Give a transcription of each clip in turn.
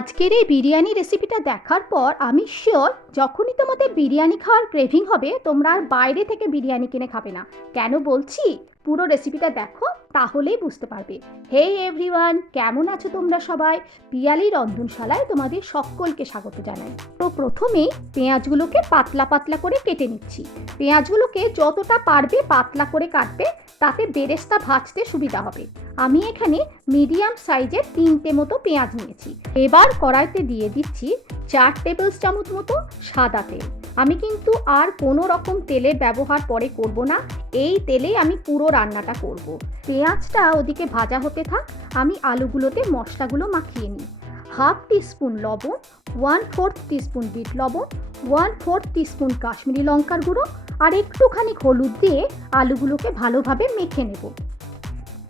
আজকের এই বিরিয়ানি রেসিপিটা দেখার পর আমি শিওর যখনই তোমাদের বিরিয়ানি খাওয়ার ক্রেভিং হবে তোমরা আর বাইরে থেকে বিরিয়ানি কিনে খাবে না। কেন বলছি, পুরো রেসিপিটা দেখো তাহলেই বুঝতে পারবে। হে এভরিওয়ান, কেমন আছো তোমরা সবাই? পিয়ালি রন্ধনশালায় তোমাদের সকলকে স্বাগত জানাই। তো প্রথমেই পেঁয়াজগুলোকে পাতলা পাতলা করে কেটে নিচ্ছি। পেঁয়াজগুলোকে যতটা পারবে পাতলা করে কাটবে, তাতে বেরেস্তা ভাজতে সুবিধা হবে। আমি এখানে মিডিয়াম সাইজের 3টে মতো পেঁয়াজ নিয়েছি। এবার কড়াইতে দিয়ে দিচ্ছি 4 টেবিল চামচ মতো সাদা তেল। আমি কিন্তু আর কোনো রকম তেলের ব্যবহার পরে করব না, এই তেলেই আমি পুরো রান্নাটা করব। পেঁয়াজটা ওদিকে ভাজা হতে থাক, আমি আলুগুলোতে মশলাগুলো মাখিয়ে নিই। 1/2 টিস্পুন লবণ, 1/4 টিস্পুন বিট লবণ, 1/4 টিস্পুন কাশ্মীরি লঙ্কার গুঁড়ো আর একটুখানি হলুদ দিয়ে আলুগুলোকে ভালোভাবে মেখে নেব।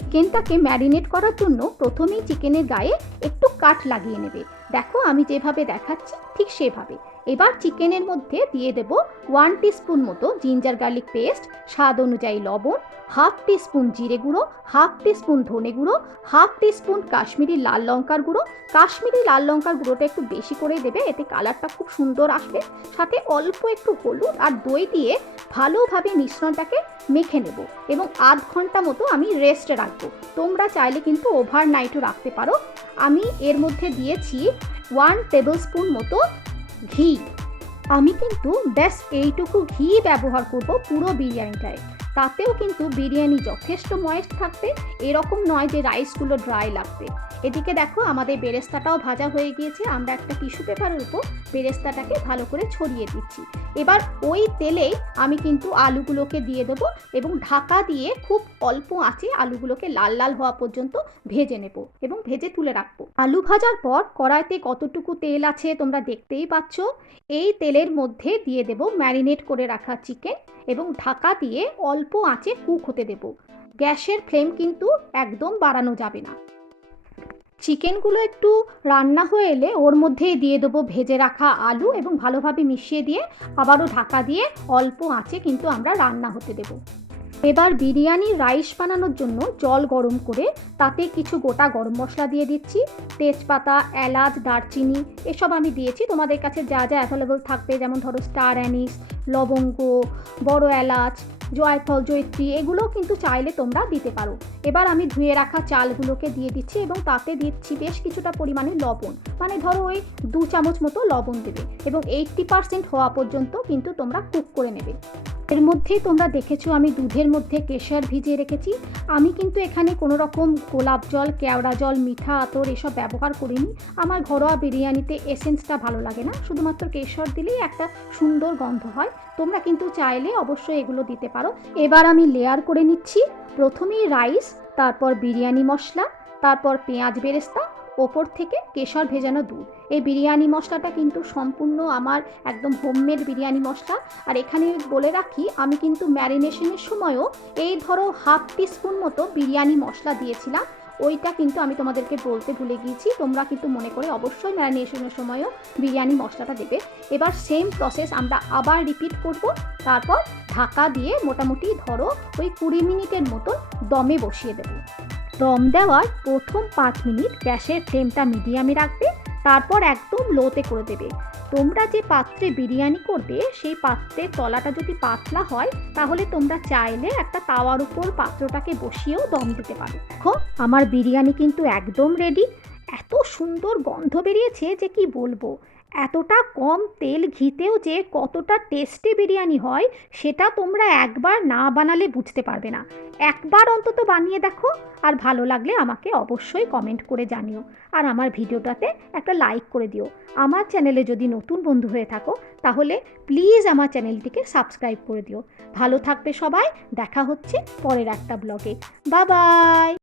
চিকেনটাকে ম্যারিনেট করার জন্য প্রথমেই চিকেনের গায়ে একটু কাট লাগিয়ে নেবে। দেখো আমি যেভাবে দেখাচ্ছি ঠিক সেভাবে। এবার চিকেনের মধ্যে দিয়ে দেব 1 টিস্পুন মতো জিঞ্জার গার্লিক পেস্ট, স্বাদ অনুযায়ী লবণ, 1/2 টিস্পুন জিরে গুঁড়ো, 1/2 টিস্পুন ধনে গুঁড়ো, 1/2 টিস্পুন কাশ্মীরি লাল লঙ্কার গুঁড়ো। কাশ্মীরি লাল লঙ্কার গুঁড়োটা একটু বেশি করে দেবে, এতে কালারটা খুব সুন্দর আসবে। সাথে অল্প একটু হলুদ আর দই দিয়ে ভালোভাবে মিশ্রণটাকে মেখে নেব এবং আধ ঘন্টা মতো আমি রেস্টে রাখবো। তোমরা চাইলে কিন্তু ওভারনাইটও রাখতে পারো। আমি এর মধ্যে দিয়েছি 1 টেবিল স্পুন মতো ঘি। আমি কিন্তু ব্যাস এইটুকু ঘি ব্যবহার করব পুরো বিরিয়ানিটায়। তাতেও কিন্তু বিরিয়ানি যথেষ্ট ময়েস্ট থাকবে, এরকম নয় যে রাইসগুলো ড্রাই লাগবে। এদিকে দেখো আমাদের বেরেস্তাটাও ভাজা হয়ে গিয়েছে। আমরা একটা টিস্যু পেপারের উপর বেরেস্তাটাকে ভালো করে ছড়িয়ে দিচ্ছি। এবার ওই তেলেই আমি কিন্তু আলুগুলোকে দিয়ে দেবো এবং ঢাকা দিয়ে খুব অল্প আঁচে আলুগুলোকে লাল লাল হওয়া পর্যন্ত ভেজে নেব এবং ভেজে তুলে রাখবো। আলু ভাজার পর কড়াইতে কতটুকু তেল আছে তোমরা দেখতেই পাচ্ছ। এই তেলের মধ্যে দিয়ে দেব ম্যারিনেট করে রাখা চিকেন এবং ঢাকা দিয়ে অল্প আঁচে কুক হতে দেব। গ্যাসের ফ্লেম কিন্তু একদম বাড়ানো যাবে না। চিকেনগুলো একটু রান্না হয়ে এলে ওর মধ্যেই দিয়ে দেবো ভেজে রাখা আলু এবং ভালোভাবে মিশিয়ে দিয়ে আবারও ঢাকা দিয়ে অল্প আঁচে কিন্তু আমরা রান্না হতে দেব। এবার বিরিয়ানির রাইস বানানোর জন্য জল গরম করে তাতে কিছু গোটা গরম মশলা দিয়ে দিচ্ছি। তেজপাতা, এলাচ, দারচিনি এসব আমি দিয়েছি। তোমাদের কাছে যা যা অ্যাভেলেবল থাকবে, যেমন ধরো স্টার অ্যানিস, লবঙ্গ, বড় এলাচ, জয়ফল, জয়িত্রী, এগুলোও কিন্তু চাইলে তোমরা দিতে পারো। এবার আমি ধুয়ে রাখা চালগুলোকে দিয়ে দিচ্ছি এবং তাতে দিচ্ছি বেশ কিছুটা পরিমাণে লবণ, মানে ধরো ওই 2 চামচ মতো লবণ দেবে এবং 80% হওয়া পর্যন্ত কিন্তু তোমরা কুক করে নেবে। এর মধ্যেই তোমরা দেখেছো আমি দুধের মধ্যে কেশর ভিজিয়ে রেখেছি। আমি কিন্তু এখানে কোনো রকম গোলাপ জল, কেওড়া জল, মিঠা আতর এসব ব্যবহার করিনি। আমার ঘরোয়া বিরিয়ানিতে এসেন্সটা ভালো লাগে না, শুধুমাত্র কেশর দিলেই একটা সুন্দর গন্ধ হয়। তোমরা কিন্তু চাইলে অবশ্যই এগুলো দিতে পারো। এবার আমি লেয়ার করে নিচ্ছি। প্রথমেই রাইস, তারপর বিরিয়ানি মশলা, তারপর পেঁয়াজ বেরেস্তা, ওপর থেকে কেশর ভেজানো দুধ। এই বিরিয়ানি মশলাটা কিন্তু সম্পূর্ণ আমার একদম হোমমেড বিরিয়ানি মশলা। আর এখানে বলে রাখি আমি কিন্তু ম্যারিনেশনের সময়ও এই ধরো 1/2 টিস্পুন মতো বিরিয়ানি মশলা দিয়েছিলাম। ওইটা কিন্তু আমি তোমাদেরকে বলতে ভুলে গিয়েছি, তোমরা কিন্তু মনে করে অবশ্যই ম্যারিনেশনের সময়ও বিরিয়ানি মশলাটা দেবে। এবার সেম প্রসেস আমরা আবার রিপিট করব। তারপর ঢাকা দিয়ে মোটামুটি ধরো ওই 20 মিনিটের মতো দমে বসিয়ে দেবো। দম দেওয়ার প্রথম 5 মিনিট গ্যাসের ফ্লেমটা মিডিয়ামে রাখবে, তারপর একদম লোতে করে দেবে। তোমরা যে পাত্রে বিরিয়ানি করবে সেই পাত্রের তলাটা যদি পাতলা হয় তাহলে তোমরা চাইলে একটা তাওয়ার উপর পাত্রটাকে বসিয়েও দম দিতে পারো। দেখো আমার বিরিয়ানি কিন্তু একদম রেডি। এত সুন্দর গন্ধ বেরিয়েছে যে কি বলবো। এতটা কম তেল ঘিতেও যে কতটা টেস্টি বিরিয়ানি হয় সেটা তোমরা একবার না বানালে বুঝতে পারবে না। একবার অন্তত বানিয়ে দেখো, আর ভালো লাগলে আমাকে অবশ্যই কমেন্ট করে জানিও। আর আমার ভিডিওটাতে একটা লাইক করে দিও। আমার চ্যানেলে যদি নতুন বন্ধু হয়ে থাকো তাহলে প্লিজ আমার চ্যানেলটিকে সাবস্ক্রাইব করে দিও। ভালো থাকবে সবাই, দেখা হচ্ছে পরের একটা ব্লগে। Bye bye.